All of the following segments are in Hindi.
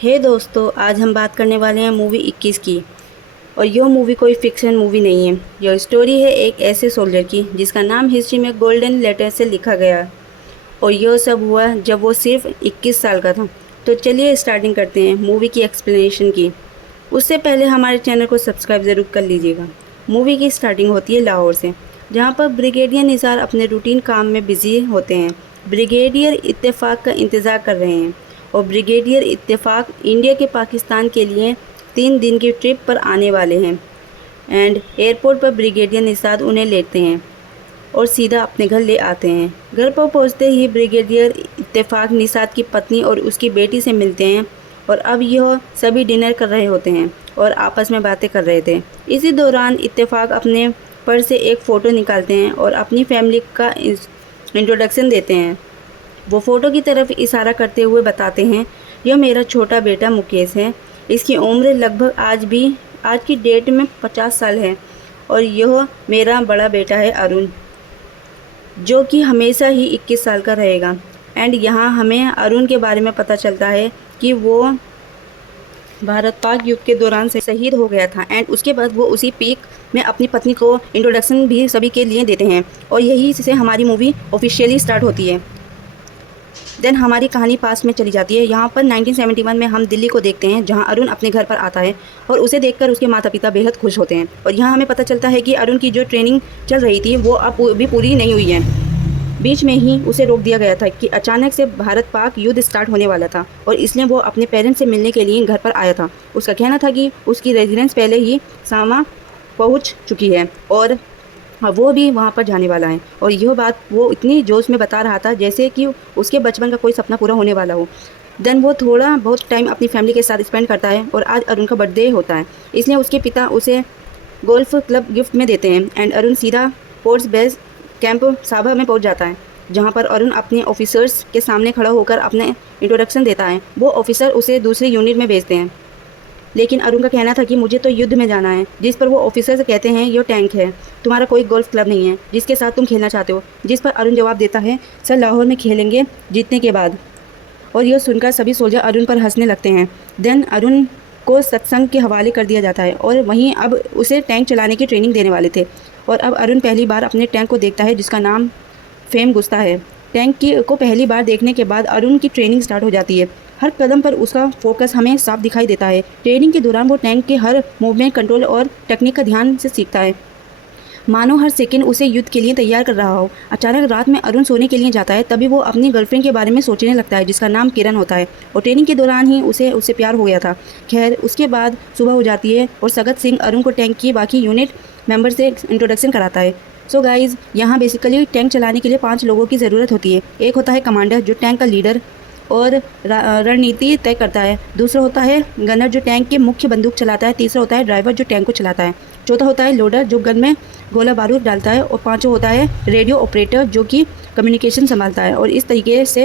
हे दोस्तों, आज हम बात करने वाले हैं मूवी 21 की। और यह मूवी कोई फिक्शन मूवी नहीं है। यह स्टोरी है एक ऐसे सोल्जर की जिसका नाम हिस्ट्री में गोल्डन लेटर से लिखा गया। और यह सब हुआ जब वो सिर्फ 21 साल का था। तो चलिए स्टार्टिंग करते हैं मूवी की एक्सप्लेनेशन की। उससे पहले हमारे चैनल को सब्सक्राइब ज़रूर कर लीजिएगा। मूवी की स्टार्टिंग होती है लाहौर से, जहाँ पर ब्रिगेडियर निसार अपने रूटीन काम में बिजी होते हैं। ब्रिगेडियर इत्तेफाक का इंतज़ार कर रहे हैं और ब्रिगेडियर इत्तेफाक इंडिया के पाकिस्तान के लिए 3 दिन की ट्रिप पर आने वाले हैं। एंड एयरपोर्ट पर ब्रिगेडियर निसार उन्हें लेते हैं और सीधा अपने घर ले आते हैं। घर पर पहुंचते ही ब्रिगेडियर इत्तेफाक निसार की पत्नी और उसकी बेटी से मिलते हैं। और अब यह सभी डिनर कर रहे होते हैं और आपस में बातें कर रहे थे। इसी दौरान इत्तेफाक अपने पर्स से एक फ़ोटो निकालते हैं और अपनी फैमिली का इंट्रोडक्शन देते हैं। वो फ़ोटो की तरफ इशारा करते हुए बताते हैं, यह मेरा छोटा बेटा मुकेश है। इसकी उम्र लगभग आज की डेट में 50 साल है। और यह मेरा बड़ा बेटा है अरुण, जो कि हमेशा ही 21 साल का रहेगा। एंड यहाँ हमें अरुण के बारे में पता चलता है कि वो भारत पाक युद्ध के दौरान से शहीद हो गया था। एंड उसके बाद वो उसी पीक में अपनी पत्नी को इंट्रोडक्शन भी सभी के लिए देते हैं। और यही से हमारी मूवी ऑफिशियली स्टार्ट होती है। देन हमारी कहानी पास में चली जाती है। यहाँ पर 1971 में हम दिल्ली को देखते हैं, जहाँ अरुण अपने घर पर आता है और उसे देखकर उसके माता पिता बेहद खुश होते हैं। और यहाँ हमें पता चलता है कि अरुण की जो ट्रेनिंग चल रही थी वो अब भी पूरी नहीं हुई है। बीच में ही उसे रोक दिया गया था कि अचानक से भारत पाक युद्ध स्टार्ट होने वाला था और इसलिए वो अपने पेरेंट्स से मिलने के लिए घर पर आया था। उसका कहना था कि उसकी रेजिडेंस पहले ही सामा पहुँच चुकी है और वो भी वहाँ पर जाने वाला है। और यह बात वो इतनी जोश में बता रहा था जैसे कि उसके बचपन का कोई सपना पूरा होने वाला हो। देन वो थोड़ा बहुत टाइम अपनी फैमिली के साथ स्पेंड करता है और आज अरुण का बर्थडे होता है, इसलिए उसके पिता उसे गोल्फ क्लब गिफ्ट में देते हैं। एंड अरुण सीधा फोर्स बेस कैंप साभा में पहुंच जाता है, जहां पर अरुण अपने ऑफिसर्स के सामने खड़ा होकर अपने इंट्रोडक्शन देता है। वो ऑफिसर उसे दूसरी यूनिट में भेजते हैं, लेकिन अरुण का कहना था कि मुझे तो युद्ध में जाना है। जिस पर वो ऑफिसर से कहते हैं, ये टैंक है, तुम्हारा कोई गोल्फ क्लब नहीं है जिसके साथ तुम खेलना चाहते हो। जिस पर अरुण जवाब देता है, सर लाहौर में खेलेंगे जीतने के बाद। और यह सुनकर सभी सोल्जर अरुण पर हंसने लगते हैं। देन अरुण को सत्संग के हवाले कर दिया जाता है और वहीं अब उसे टैंक चलाने की ट्रेनिंग देने वाले थे। और अब अरुण पहली बार अपने टैंक को देखता है, जिसका नाम फेम गुस्ता है। टैंक को पहली बार देखने के बाद अरुण की ट्रेनिंग स्टार्ट हो जाती है। हर कदम पर उसका फोकस हमें साफ दिखाई देता है। ट्रेनिंग के दौरान वो टैंक के हर मूवमेंट, कंट्रोल और टेक्निक का ध्यान से सीखता है, मानो हर सेकंड उसे युद्ध के लिए तैयार कर रहा हो। अचानक रात में अरुण सोने के लिए जाता है, तभी वो अपनी गर्लफ्रेंड के बारे में सोचने लगता है, जिसका नाम किरण होता है। और ट्रेनिंग के दौरान ही उसे उससे प्यार हो गया था। खैर, उसके बाद सुबह हो जाती है और सगत सिंह अरुण को टैंक की बाकी यूनिट मेंबर से इंट्रोडक्शन कराता है। सो गाइज़, यहाँ बेसिकली टैंक चलाने के लिए 5 लोगों की ज़रूरत होती है। एक होता है कमांडर, जो टैंक का लीडर और रणनीति तय करता है। दूसरा होता है गनर, जो टैंक के मुख्य बंदूक चलाता है। तीसरा होता है ड्राइवर, जो टैंक को चलाता है। चौथा होता है लोडर, जो गन में गोला बारूद डालता है। और पांचवा होता है रेडियो ऑपरेटर, जो कि कम्युनिकेशन संभालता है। और इस तरीके से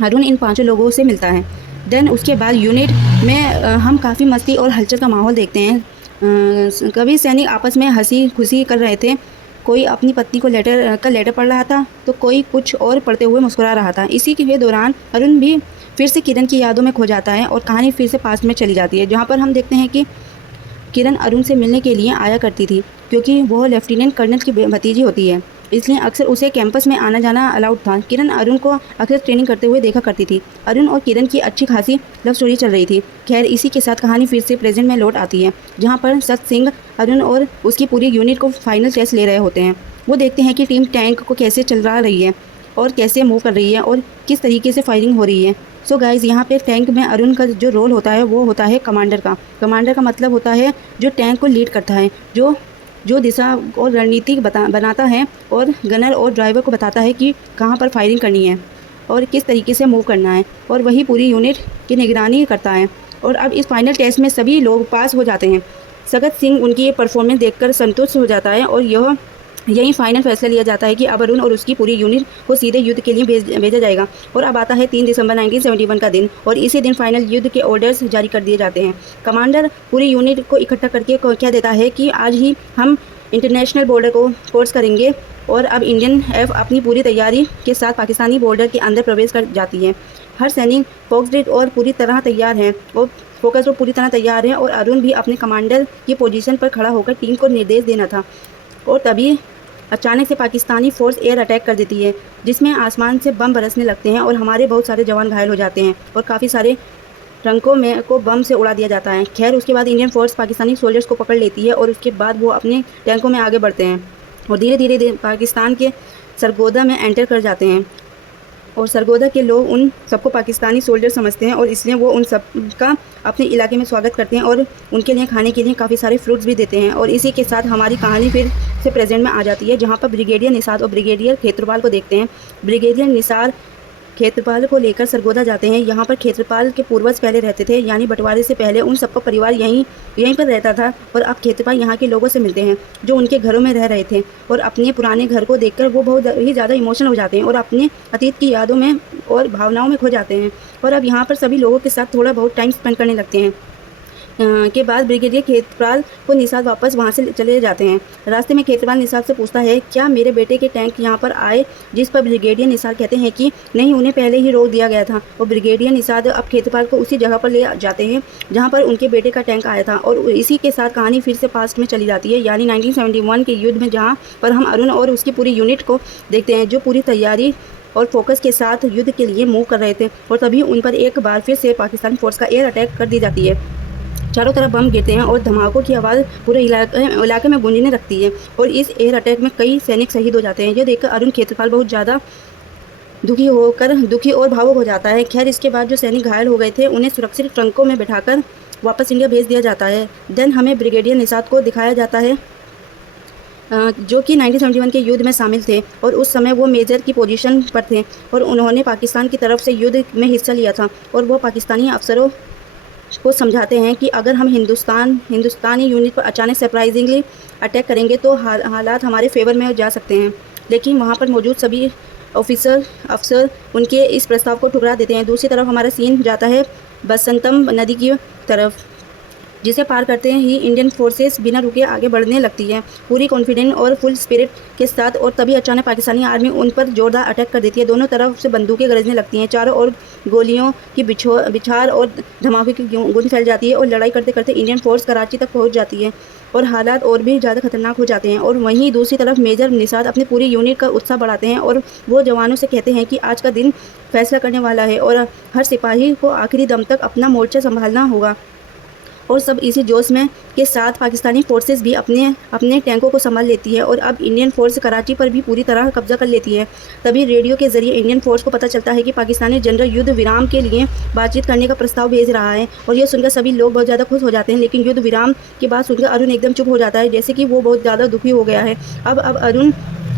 अरुण इन 5 लोगों से मिलता है। देन उसके बाद यूनिट में हम काफ़ी मस्ती और हलचल का माहौल देखते हैं। कभी सैनिक आपस में हंसी खुशी कर रहे थे, कोई अपनी पत्नी को लेटर पढ़ रहा था, तो कोई कुछ और पढ़ते हुए मुस्कुरा रहा था। इसी के दौरान अरुण भी फिर से किरण की यादों में खो जाता है और कहानी फिर से पास में चली जाती है, जहाँ पर हम देखते हैं कि किरण अरुण से मिलने के लिए आया करती थी, क्योंकि वह लेफ्टिनेंट कर्नल की भतीजी होती है, इसलिए अक्सर उसे कैंपस में आना जाना अलाउड था। किरण अरुण को अक्सर ट्रेनिंग करते हुए देखा करती थी। अरुण और किरण की अच्छी खासी लव स्टोरी चल रही थी। खैर, इसी के साथ कहानी फिर से प्रेजेंट में लौट आती है, जहाँ पर सत सिंह अरुण और उसकी पूरी यूनिट को फाइनल टेस्ट ले रहे होते हैं। वो देखते हैं कि टीम टैंक को कैसे चला रही है और कैसे मूव कर रही है और किस तरीके से फायरिंग हो रही है। सो गाइज़, यहाँ पे टैंक में अरुण का जो रोल होता है वो होता है कमांडर का। कमांडर का मतलब होता है जो टैंक को लीड करता है, जो दिशा और रणनीति बनाता है और गनर और ड्राइवर को बताता है कि कहाँ पर फायरिंग करनी है और किस तरीके से मूव करना है, और वही पूरी यूनिट की निगरानी करता है। और अब इस फाइनल टेस्ट में सभी लोग पास हो जाते हैं। सगत सिंह उनकी ये परफॉर्मेंस देखकर संतुष्ट हो जाता है और यही फाइनल फैसला लिया जाता है कि अब अरुण और उसकी पूरी यूनिट को सीधे युद्ध के लिए भेजा जाएगा। और अब आता है 3 दिसंबर 1971 का दिन, और इसी दिन फाइनल युद्ध के ऑर्डर्स जारी कर दिए जाते हैं। कमांडर पूरी यूनिट को इकट्ठा करके कह देता है कि आज ही हम इंटरनेशनल बॉर्डर को क्रॉस करेंगे और अब इंडियन एफ अपनी पूरी तैयारी के साथ पाकिस्तानी बॉर्डर के अंदर प्रवेश कर जाती है। हर सैनिक फोकस्ड और पूरी तरह तैयार हैं और अरुण भी अपने कमांडर की पोजीशन पर खड़ा होकर टीम को निर्देश देना था। और तभी अचानक से पाकिस्तानी फ़ोर्स एयर अटैक कर देती है, जिसमें आसमान से बम बरसने लगते हैं और हमारे बहुत सारे जवान घायल हो जाते हैं और काफ़ी सारे ट्रंकों में को बम से उड़ा दिया जाता है। खैर, उसके बाद इंडियन फोर्स पाकिस्तानी सोल्जर्स को पकड़ लेती है और उसके बाद वो अपने टैंकों में आगे बढ़ते हैं और धीरे धीरे पाकिस्तान के सरगोदा में एंटर कर जाते हैं। और सरगोदा के लोग उन सबको पाकिस्तानी सोल्जर समझते हैं और इसलिए वो उन सब का अपने इलाके में स्वागत करते हैं और उनके लिए खाने के लिए काफ़ी सारे फ्रूट्स भी देते हैं। और इसी के साथ हमारी कहानी फिर से प्रेजेंट में आ जाती है, जहाँ पर ब्रिगेडियर निसार और ब्रिगेडियर खेत्रपाल को देखते हैं। ब्रिगेडियर निसार खेत्रपाल को लेकर सरगोदा जाते हैं। यहाँ पर खेत्रपाल के पूर्वज पहले रहते थे, यानी बंटवारे से पहले उन सबका परिवार यहीं पर रहता था। और अब खेत्रपाल यहाँ के लोगों से मिलते हैं जो उनके घरों में रह रहे थे और अपने पुराने घर को देखकर वो बहुत ही ज़्यादा इमोशनल हो जाते हैं और अपने अतीत की यादों में और भावनाओं में खो जाते हैं। और अब यहाँ पर सभी लोगों के साथ थोड़ा बहुत टाइम स्पेंड करने लगते हैं। के बाद ब्रिगेडियर खेत्रपाल को निसार वापस वहाँ से चले जाते हैं। रास्ते में खेत्रपाल निसार से पूछता है, क्या मेरे बेटे के टैंक यहाँ पर आए? जिस पर ब्रिगेडियर निसार कहते हैं कि नहीं, उन्हें पहले ही रोक दिया गया था। और ब्रिगेडियर निसार अब खेत्रपाल को उसी जगह पर ले जाते हैं जहाँ पर उनके बेटे का टैंक आया था। और इसी के साथ कहानी फिर से पास्ट में चली जाती है, यानी 1971 के युद्ध में, जहाँ पर हम अरुण और उसकी पूरी यूनिट को देखते हैं जो पूरी तैयारी और फोकस के साथ युद्ध के लिए मूव कर रहे थे। और तभी उन पर एक बार फिर से पाकिस्तानी फोर्स का एयर अटैक कर दी जाती है। चारों तरफ बम गिरते हैं और धमाकों की आवाज़ पूरे इलाके में गूंजने लगती है और इस एयर अटैक में कई सैनिक शहीद हो जाते हैं। यह देखकर अरुण खेत्रपाल बहुत ज़्यादा दुखी और भावुक हो जाता है। खैर, इसके बाद जो सैनिक घायल हो गए थे उन्हें सुरक्षित ट्रंकों में बैठाकर वापस इंडिया भेज दिया जाता है। देन हमें ब्रिगेडियर निसार को दिखाया जाता है जो कि 1971 के युद्ध में शामिल थे और उस समय वो मेजर की पोजीशन पर थे और उन्होंने पाकिस्तान की तरफ से युद्ध में हिस्सा लिया था। और वो पाकिस्तानी अफसरों को समझाते हैं कि अगर हम हिंदुस्तानी यूनिट पर अचानक सरप्राइजिंगली अटैक करेंगे तो हालात हमारे फेवर में जा सकते हैं। लेकिन वहाँ पर मौजूद सभी अफसर उनके इस प्रस्ताव को ठुकरा देते हैं। दूसरी तरफ हमारा सीन जाता है बसंतम नदी की तरफ, जिसे पार करते ही इंडियन फोर्सेस बिना रुके आगे बढ़ने लगती है, पूरी कॉन्फिडेंस और फुल स्पिरिट के साथ। और तभी अचानक पाकिस्तानी आर्मी उन पर जोरदार अटैक कर देती है। दोनों तरफ से बंदूकें गरजने लगती हैं, चारों ओर गोलियों की बिछार और धमाके की गूंज फैल जाती है और लड़ाई करते करते इंडियन फोर्स कराची तक पहुंच जाती है और हालात और भी ज़्यादा खतरनाक हो जाते हैं। और वहीं दूसरी तरफ मेजर निसार अपनी पूरी यूनिट का उत्साह बढ़ाते हैं और वो जवानों से कहते हैं कि आज का दिन फैसला करने वाला है और हर सिपाही को आखिरी दम तक अपना मोर्चा संभालना होगा। और सब इसी जोश में के साथ पाकिस्तानी फोर्सेस भी अपने टैंकों को संभाल लेती है और अब इंडियन फोर्स कराची पर भी पूरी तरह कब्जा कर लेती है। तभी रेडियो के जरिए इंडियन फोर्स को पता चलता है कि पाकिस्तानी जनरल युद्ध विराम के लिए बातचीत करने का प्रस्ताव भेज रहा है और यह सुनकर सभी लोग बहुत ज़्यादा खुश हो जाते हैं। लेकिन युद्ध विराम की बात सुनकर अरुण एकदम चुप हो जाता है, जैसे कि वो बहुत ज़्यादा दुखी हो गया है। अब अरुण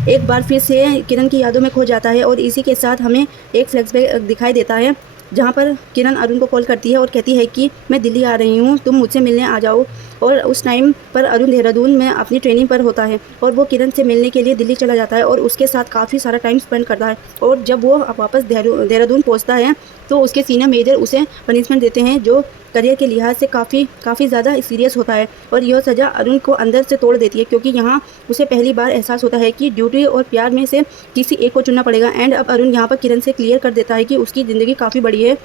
एक बार फिर से किरण की यादों में खो जाता है और इसी के साथ हमें एक फ्लैशबैक दिखाई देता है जहाँ पर किरण अरुण को कॉल करती है और कहती है कि मैं दिल्ली आ रही हूँ, तुम मुझसे मिलने आ जाओ। और उस टाइम पर अरुण देहरादून में अपनी ट्रेनिंग पर होता है और वो किरण से मिलने के लिए दिल्ली चला जाता है और उसके साथ काफ़ी सारा टाइम स्पेंड करता है। और जब वो वापस देहरादून पहुँचता है तो उसके सीनियर मेजर उसे पनिशमेंट देते हैं जो करियर के लिहाज से काफ़ी ज़्यादा सीरियस होता है। और यह सज़ा अरुण को अंदर से तोड़ देती है, क्योंकि यहाँ उसे पहली बार एहसास होता है कि ड्यूटी और प्यार में से किसी एक को चुनना पड़ेगा। एंड अब अरुण यहाँ पर किरण से क्लियर कर देता है कि उसकी ज़िंदगी काफ़ी बड़ी है,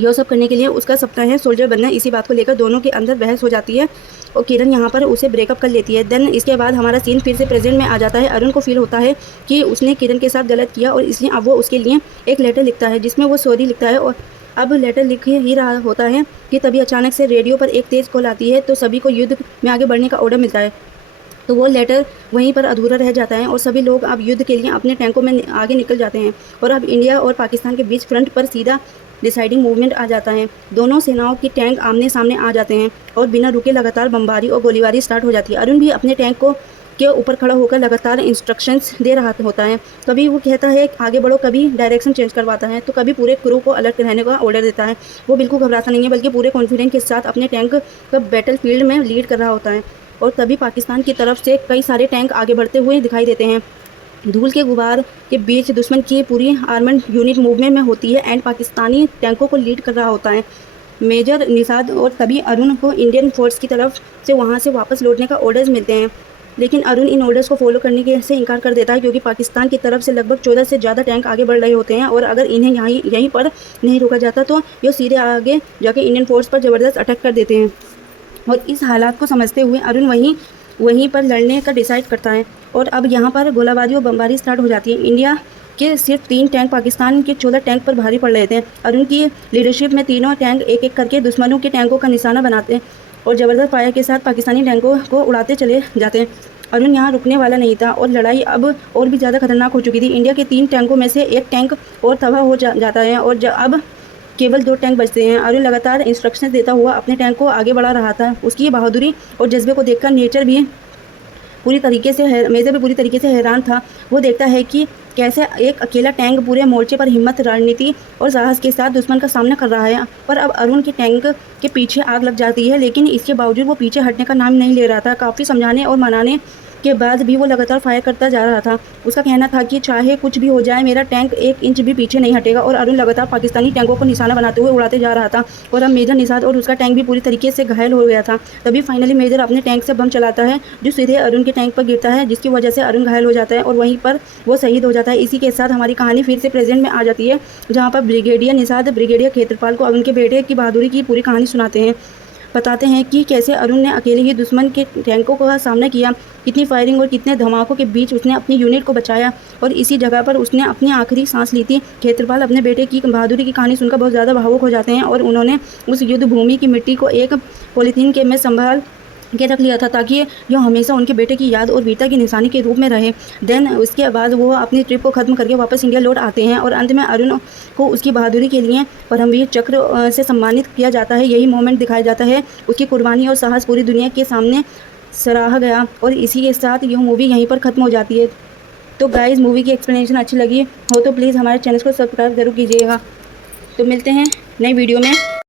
यह सब करने के लिए उसका सपना है सोल्जर बनना। इसी बात को लेकर दोनों के अंदर बहस हो जाती है और किरण यहाँ पर उसे ब्रेकअप कर लेती है। देन इसके बाद हमारा सीन फिर से प्रेजेंट में आ जाता है। अरुण को फील होता है कि उसने किरण के साथ गलत किया और इसलिए अब वो उसके लिए एक लेटर लिखता है जिसमें वो सॉरी लिखता है। और अब लेटर लिख ही रहा होता है कि तभी अचानक से रेडियो पर एक तेज़ कॉल आती है, तो सभी को युद्ध में आगे बढ़ने का ऑर्डर मिलता है। तो वो लेटर वहीं पर अधूरा रह जाता है और सभी लोग अब युद्ध के लिए अपने टैंकों में आगे निकल जाते हैं और अब इंडिया और पाकिस्तान के बीच फ्रंट पर सीधा डिसाइडिंग मूवमेंट आ जाता है। दोनों सेनाओं की टैंक आमने सामने आ जाते हैं और बिना रुके लगातार बमबारी और गोलीबारी स्टार्ट हो जाती है। अरुण भी अपने टैंक के ऊपर खड़ा होकर लगातार इंस्ट्रक्शंस दे रहा होता है। कभी वो कहता है आगे बढ़ो, कभी डायरेक्शन चेंज करवाता है, तो कभी पूरे क्रू को अलर्ट रहने का ऑर्डर देता है। वो बिल्कुल घबराता नहीं है, बल्कि पूरे कॉन्फिडेंस के साथ अपने टैंक का बैटल फील्ड में लीड कर रहा होता है। और तभी पाकिस्तान की तरफ से कई सारे टैंक आगे बढ़ते हुए दिखाई देते हैं। धूल के गुबार के बीच दुश्मन की पूरी आर्मड यूनिट मूवमेंट में होती है एंड पाकिस्तानी टैंकों को लीड कर रहा होता है मेजर निसार। और तभी अरुण को इंडियन फोर्स की तरफ से वहां से वापस लौटने का ऑर्डर्स मिलते हैं। लेकिन अरुण इन ऑर्डर्स को फॉलो करने के से इनकार कर देता है, क्योंकि पाकिस्तान की तरफ से लगभग 14 से ज़्यादा टैंक आगे बढ़ रहे होते हैं और अगर इन्हें यहीं पर नहीं रोका जाता तो ये सीधे आगे जाके इंडियन फोर्स पर ज़बरदस्त अटैक कर देते हैं। और इस हालात को समझते हुए अरुण वहीं पर लड़ने का डिसाइड करता है और अब यहाँ पर गोलाबारी और बमबारी स्टार्ट हो जाती है। इंडिया के सिर्फ 3 टैंक पाकिस्तान के 14 टैंक पर भारी पड़ रहे थे। अरुण की लीडरशिप में तीनों टैंक एक एक करके दुश्मनों के टैंकों का निशाना बनाते हैं और ज़बरदस्त फायर के साथ पाकिस्तानी टैंकों को उड़ाते चले जाते हैं। अरुण यहाँ रुकने वाला नहीं था और लड़ाई अब और भी ज़्यादा खतरनाक हो चुकी थी। इंडिया के 3 टैंकों में से एक टैंक और तबाह हो जाता है और अब केवल 2 टैंक बचते हैं। अरुण लगातार इंस्ट्रक्शन देता हुआ अपने टैंक को आगे बढ़ा रहा था। उसकी बहादुरी और जज्बे को देखकर मेजर भी पूरी तरीके से हैरान था। वो देखता है कि कैसे एक अकेला टैंक पूरे मोर्चे पर हिम्मत, रणनीति और साहस के साथ दुश्मन का सामना कर रहा है। पर अब अरुण के टैंक के पीछे आग लग जाती है, लेकिन इसके बावजूद वो पीछे हटने का नाम नहीं ले रहा था। काफ़ी समझाने और मनाने के बाद भी वो लगातार फायर करता जा रहा था। उसका कहना था कि चाहे कुछ भी हो जाए, मेरा टैंक 1 इंच भी पीछे नहीं हटेगा। और अरुण लगातार पाकिस्तानी टैंकों को निशाना बनाते हुए उड़ाते जा रहा था और अब मेजर निषाद और उसका टैंक भी पूरी तरीके से घायल हो गया था। तभी फाइनली मेजर अपने टैंक से बम चलाता है जो सीधे अरुण के टैंक पर गिरता है, जिसकी वजह से अरुण घायल हो जाता है और वहीं पर वो शहीद हो जाता है। इसी के साथ हमारी कहानी फिर से प्रेजेंट में आ जाती है, जहाँ पर ब्रिगेडियर निषाद ब्रिगेडियर खेत्रपाल को अरुण के बेटे की बहादुरी की पूरी कहानी सुनाते हैं। बताते हैं कि कैसे अरुण ने अकेले ही दुश्मन के टैंकों का सामना किया, कितनी फायरिंग और कितने धमाकों के बीच उसने अपनी यूनिट को बचाया और इसी जगह पर उसने अपनी आखिरी सांस ली थी। खेत्रपाल अपने बेटे की बहादुरी की कहानी सुनकर बहुत ज़्यादा भावुक हो जाते हैं और उन्होंने उस युद्ध भूमि की मिट्टी को एक पॉलीथीन के में संभाल के रख लिया था ताकि यह हमेशा उनके बेटे की याद और वीरता की निशानी के रूप में रहे। देन उसके बाद वो अपनी ट्रिप को ख़त्म करके वापस इंडिया लौट आते हैं और अंत में अरुण को उसकी बहादुरी के लिए परमवीर चक्र से सम्मानित किया जाता है। यही मोमेंट दिखाया जाता है, उसकी कुर्बानी और साहस पूरी दुनिया के सामने सराहा गया और इसी के साथ यह मूवी यहीं पर ख़त्म हो जाती है। तो गाइस, मूवी की एक्सप्लेनेशन अच्छी लगी हो तो प्लीज़ हमारे चैनल को सब्सक्राइब ज़रूर कीजिएगा। तो मिलते हैं नई वीडियो में।